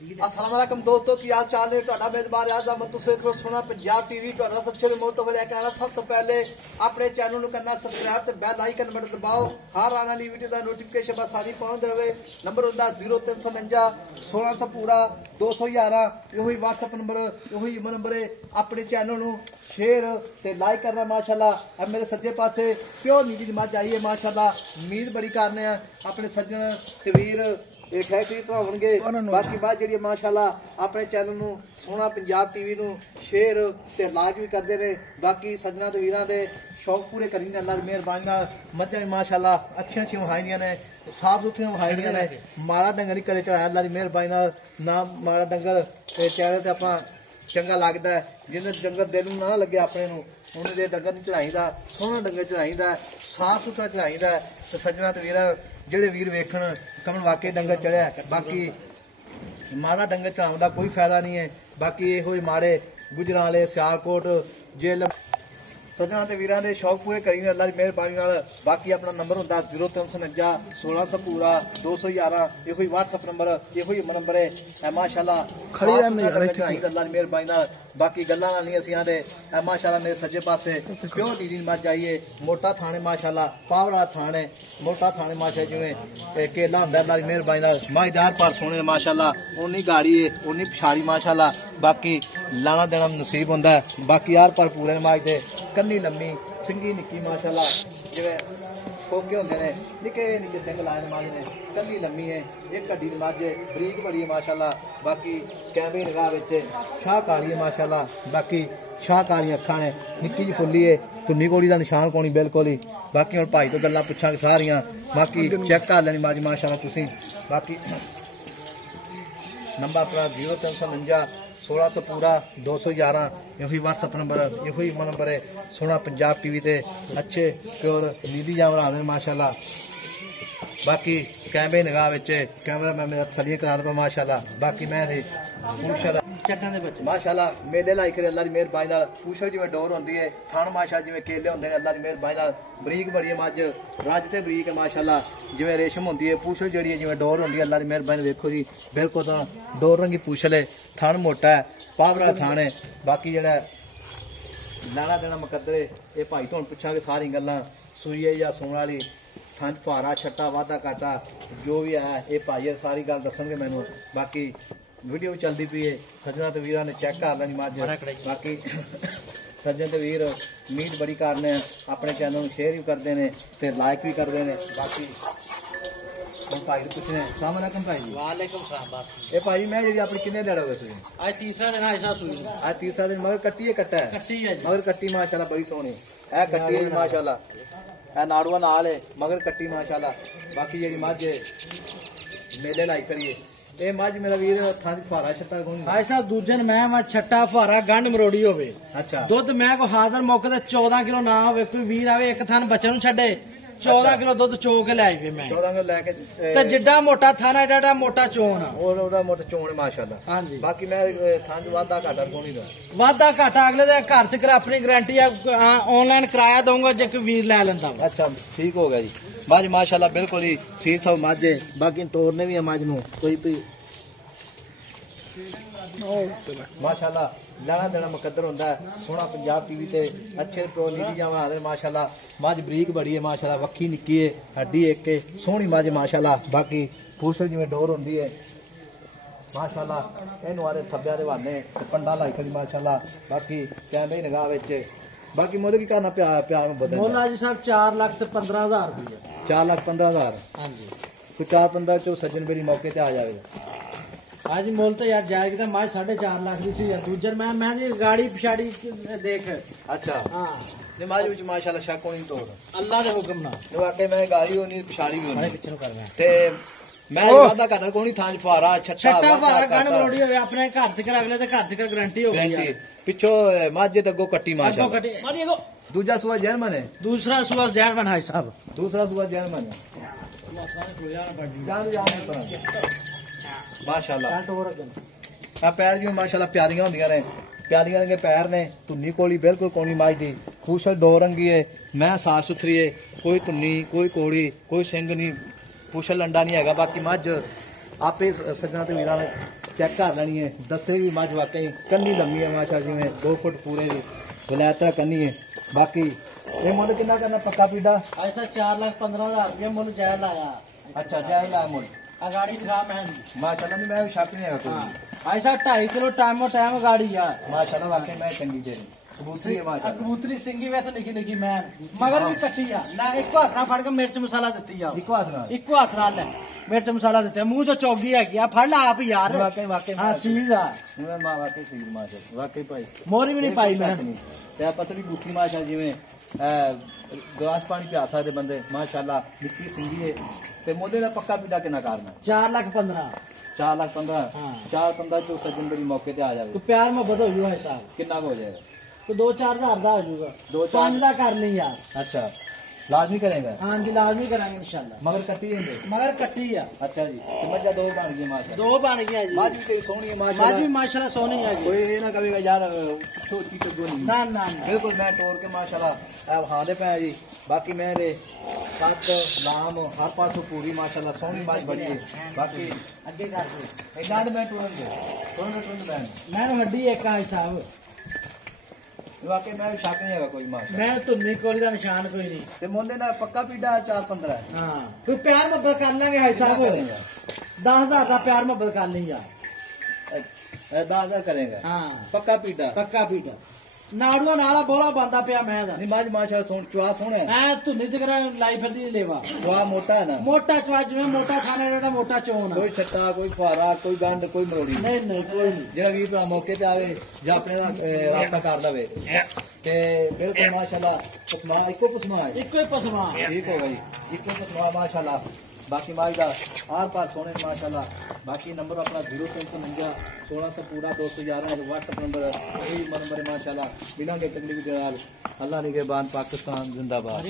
अस्सलाम वालेकुम दोस्तों, की हाल चाल है? ਤੁਹਾਡਾ ਮੇਜ਼ਬਾਨ ਆਜ਼ ਅਹਿਮਦ, ਤੁਸੀਂ ਦੇਖੋ ਸੋਹਣਾ ਪੰਜਾਬ ਟੀਵੀ। ਤੁਹਾਡਾ ਸੱਚੇ ਰਿਮੋਟ ਤੋਂ ਲੈ ਕੇ ਆਣਾ। ਸਭ ਤੋਂ ਪਹਿਲੇ ਆਪਣੇ ਚੈਨਲ ਨੂੰ ਕਰਨਾ ਸਬਸਕ੍ਰਾਈਬ ਤੇ ਬੈਲ ਆਈਕਨ ਬਟਨ ਦਬਾਓ। ਹਰ ਆਉਣ ਵਾਲੀ ਵੀਡੀਓ ਦਾ ਨੋਟੀਫਿਕੇਸ਼ਨ ਬਸ ਸਾਰੀ ਪਹੁੰਚ ਰਹੇ। ਨੰਬਰ ਹੁੰਦਾ 0349 1600 ਪੂਰਾ 211। ਇਹੋ ਹੀ WhatsApp ਨੰਬਰ, ਇਹੋ ਹੀ ਨੰਬਰ ਹੈ। ਆਪਣੇ ਚੈਨਲ ਨੂੰ शेयर ते लाइक करना माशाल्लाह। अब मेरे सज्जे पासे प्योर नीली जमात आई है माशाल्लाह। उम्मीद बड़ी करने अपने सज्जन तवीर फैक्ट्री भराउणगे। बाकी बात जी माशाल्लाह अपने चैनल नूं सोहना पंजाब टीवी नूं शेयर ते लाइक भी करते रहे। बाकी सज्जना तवीरां दे शौक पूरे करी अल्लाह दी मेहरबानी नाल। मझां माशाल्लाह अच्छी अच्छी वहाईयां ने, साफ सुथरियां वहाईयां ने। माड़ा डंगर नहीं करे चढ़ाया अल्लाह दी मेहरबानी नाल। ना माड़ा डंगर चैनल ते आपां चंगा लगता है। जिन्हें डंगर दिल ना लगे अपने उन्हें डंगर नहीं चढ़ाईदा। सोहना डंगर चढ़ाईदा, साफ सुथरा चढ़ाईदा। तो सज्जना तो वीर जेडे वीर वेखन कमन वाकई डंगर चढ़िया। बाकी माड़ा डंगर चढ़ाने का कोई फायदा नहीं है। बाकी यो माड़े गुजरां वाले सियालकोट जेल सज्जना ते वीरां दे शौक पूरे करी अल्लाह दी मेहरबानी नाल। बाकी अपना नंबर हुंदा 0349 1600 पूरा 211। यो ही WhatsApp नंबर, यो ही नंबर है माशाल्लाह। खड़ी रहंदी अल्लाह दी मेहरबानी नाल। बाकी गल्लां नहीं असीं आंदे माशाल्लाह। मेरे सज्जे पासे प्योर नीली मज आइए। मोटा थाने माशाल्लाह, पावड़ा थाने मोटा थाने माशाल्लाह। जिवें केला हुंदा अल्लाह दी मेहरबानी नाल। माईदार पर सोने माशाल्लाह। उन्नी गाड़ी है उन्नी पिछाड़ी माशाल्लाह। बाकी लाना देना नसीब हुंदा। बाकी यार पर पूरे माज दे कन्नी लम्मी सिंगी निक्की माशाल्लाह। जिवें खोके होंदे ने निक्के निक्के सिंग लाए माज ने। कन्नी लम्मी है, एक कड्डी दी मज बरीक बड़ी है माशाल्लाह। बाकी कैबे निगाह विच शाह काली है माशाल्लाह। बाकी शाह काली अखां ने, निक्की जी फुल्ली है, धुन्नी कोड़ी दा निशान कोनी बिल्कुल ही। बाकी हुण भाई तो गल्लां पुछांगे सारियां। बाकी चेक कर लैनी मज माशाल्लाह तुसीं। बाकी नंबर अपना 0349 1600 पूरा 211। यही WhatsApp नंबर, यही नंबर है। सोहना पंजाब टीवी ते अच्छे प्योर नीली जानवर आते माशाल्लाह। बाकी कैमरे निगाह विच कैमरा मैं मेरा सलियां करा दे माशाल्लाह। बाकी मैं चट्टां दे बच्चे माशाल्लाह मेले लाई करे अल्लाह दी मेहरबानी नाल। पूछो जिवें डोर होंदी है, थान माशाल्लाह जिवें केले होंदे ने अल्लाह दी मेहरबानी नाल। बरीक बड़ी है मज, रज ते बरीक है माशाल्लाह। जिवें रेशम होंदी है पूछो जड़ी जिवें डोर होंदी है अल्लाह दी मेहरबानी। देखो जी बिल्कुल तां डोर रंगी पूछल है, थान मोटा है, पावड़ा थान है। बाकी जेड़ा लाना देना मुकद्दरे ये भाई तो पुछांगे सारी गल्लां। सूई है या सूण वाली, थन फुहारा छट्टा वाधा घाटा जो भी है ये भाई सारी गल दसणगे मैनूं। बाकी वीडियो भी चलती पई है। सज्जना ते वीरां ने चेक कर लैनी मज। बाकी सज्जन ते वीर उम्मीद बड़ी करने अपने चैनल शेयर भी करते हैं ते लाइक भी करते हैं। बाकी भाई पुछने अस्सलाम वालेकुम भाई जी। वालेकुम सलाम। बस ये भाई मैं जी अपनी किन्ने लड़ा हुए तुसीं? आज तीसरा दिन ऐसा सुई। आज तीसरा दिन मगर कट्टी है कट्टा है? कट्टी है जी। मगर कट्टी माशाल्लाह बड़ी सोहनी है कट्टी है माशाल्लाह। ए नाड़ुआ नाल है मगर कट्टी माशाल्लाह। बाकी जेडी मज मेले लाई करिए ये मज मेरा वीर थां दी फुहारा छट्टा कोनी भाई साहब दूजन मैं छट्टा फुहारा गंढ मरोड़ी होवे। अच्छा दुध मैं को हाजिर मौके ते 14 किलो ना होवे, कोई वीर आवे एक थान बच्चे नु छड्डे 14 किलो दुध चो के लाई वे मैं। 14 किलो लेके ते जिड्डा मोटा थाना एडा मोटा चोन और ओदा मोटा चोन माशाल्लाह। हां जी। बाकी मैं थां दी वादा घाटा कोनी दा वादा घाटा अगले दे घर तक अपनी गारंटी है। ऑनलाइन किराया दूंगा जे कोई वीर ले लेंदा। अच्छा ठीक हो गया जी। मज माशाल्लाह बिल्कुल ही सीध सब मज है। बाकी तोड़ने भी है मज नूं कोई भी माशाल्लाह लाना देना मुकद्दर होंदा है। सोहना पंजाब टीवी ते अच्छे प्रो नीली जानवर आ रहे माशाल्लाह। मज बरीक बड़ी है माशाल्लाह, वक्खी निक्की है, हड्डी एक है, सोहनी मज माशाल्लाह। बाकी पूछो जिवें डोर होंदी है माशाल्लाह। इहनूं आरे थब्बिया दे बहाने पंडा लाई खड़ी माशाल्लाह। बाकी कैमरे निगाह विच बाकी मुझे की करना प्यार में बदल मोला जी साहब 4 लाख ते 15,000 रुपया। 4,15,000। हां जी। तो 4-15 चो सज्जन मेरी मौके ते आ जाएगा। आज मोल तो यार जाएगी तो मैं 4.5 लाख दी सी यार। दूजर मैं जी गाड़ी पिछाड़ी देख। अच्छा हां नमाज विच माशाल्लाह शक होनी तोड़ अल्लाह दे हुक्म ना जो आके मैं गाड़ी होनी पिछाड़ी भी होनी पिछड़ करना ते मैं वादा करना कोनी थां फुहारा छट्टा फुहारा गंढ मरोड़ी होवे अपने घर तक अगले दे घर तक गारंटी हो गई। पिछो माजे तक कट्टी माशाल्लाह। दूजा सुआ जर्मन है, दूसरा सुआ जर्मन है साहब, दूसरा सुआ जर्मन है माशाल्लाह। पैर जो माशाल्लाह प्यारियां होंदियां ने, प्यारियां रंगे पैर ने, धुन्नी कोली बिल्कुल कोनी माज दी, खूशल दो रंगी है, मैं साफ सुथरी है, कोई धुन्नी कोई कोड़ी कोई सिंग नहीं, पूछल अंडा नहीं है। बाकी मज ਆਪੇ ਸੱਜਣਾ ਤੇ ਵੀਰਾਂ ਨੇ ਚੈੱਕ ਕਰ ਲੈਣੀ ਹੈ, ਦੱਸੇ ਵੀ ਮੱਝ ਵਾਕਈ ਕੰਨੀ ਲੰਮੀ ਹੈ ਮਾਸ਼ਾ, ਜਿਵੇਂ 2 ਫੁੱਟ ਪੂਰੇ ਦੀ ਵਿਲਾਇਤ ਕੰਨੀ ਹੈ। ਬਾਕੀ ਇਹ ਮੁੱਲ ਕਿੰਨਾ ਕਰਨਾ ਪੱਕਾ ਪੀਡਾ? ऐसा 4,15,000 रुपया मुल जायज लाया। अच्छा जायज लाया मुल गाड़ी दिखा मैं माशाल्लाह, नहीं मैं भी शक नहीं है कोई। ऐसा 2.5 किलो टाइम गाड़ी यार माशाल्लाह वाकई मैं चंगी जेरी कबूतरी है माशाल्लाह। कबूतरी सिंगी वैसे निकी निकी मैं मगर भी कट्टी आ ना, इको हाथ नाल फड़ के मिर्च मसाला दित्ती आ, इको हाथ नाल ले मिर्च मसाला दित्ते मुंह चो चौगी है क्या फड़ ला आप यार। वाकई वाकई हां सील आ मैं मां वाकई सील माशाल्लाह वाकई भाई मोरी भी नहीं पाई मैं ते पतली बूथी माशाल्लाह, जिवें गिलास पानी पिया सकदे बंदे माशाल्लाह। निक्की सिंगी है ते मोले दा पक्का पीड़ा कितना करना? 4,15,000 4,15,000 हाँ। 4,15,000 तो सज्जन बड़ी मौके ते आ जावे तो प्यार मोहब्बत हो जू है साहब, कितना हो जाएगा? तो 2-4 हज़ार दा हो जूगा, 2-4 5 दा कर ली यार। अच्छा लाजमी करेगा? हाँ जी लाजमी करांगे इंशाल्लाह। मगर कट्टी देंगे? मगर कट्टी आ। अच्छा जी तो मज्जा 2 बन गई माशाल्लाह, 2 बन गया जी। माज भी कई सोहनी है माज माशाल्लाह, भी माशाल्लाह सोनी है जी। कोई ये ना कहेगा यार छोटी तो दो नहीं ना ना बिल्कुल मैं तोड़ के माशाल्लाह अब हादे पे जी। बाकी मेरे कद लाम हर पासों पूरी माशाल्लाह सोहनी माज बड़ी है। बाकी अगे कर दो इन्ना मैं टूरेंगे मैं हड्डी एक आ साहब, वाकई मैं भी शक नहीं है कोई माशाल्लाह। मैं तुन्नी कोली का निशान कोई नहीं। ते मोले ना पक्का पीड़ा 4-15 है। हाँ कोई प्यार मोहब्बत कर लेंगे भाई साहब, 10,000 का प्यार मोहब्बत कर लेंगे। 10,000 करेगा? हाँ पक्का पीड़ा पक्का पीटा नाड़ुआ नाला बोला बंदा पिया मैं दा नहीं माज माशाल्लाह सोन चुआ सोने मैं तुन्नी ते करा लाई फिरदी लेवा चुआ मोटा है ना, मोटा चवा जिवें मोटा खाने जेड़ा मोटा चोन कोई छट्टा कोई फुहारा कोई गंड कोई मरोड़ी नहीं नहीं कोई नहीं। जेड़ा वीर भरा मौके ते आवे ਜਾਂ ਆਪਣੇ ਨਾਲ ਰਾਬਤਾ ਕਰ ਲਵੇ ਤੇ ਬਿਲकुल माशाल्लाह पसमा इको पसमा है इको ही पसमा ठीक हो गई इको पसमा माशाल्लाह। बाकी माज दा आर पार सोने माशाल्लाह। बाकी नंबर अपना 0349 1600 पूरा 211 है व्हाट्सएप नंबर, यही नंबर है माशाल्लाह। बिना के तकलीफ के अल्लाह निगहबान पाकिस्तान जिंदाबाद।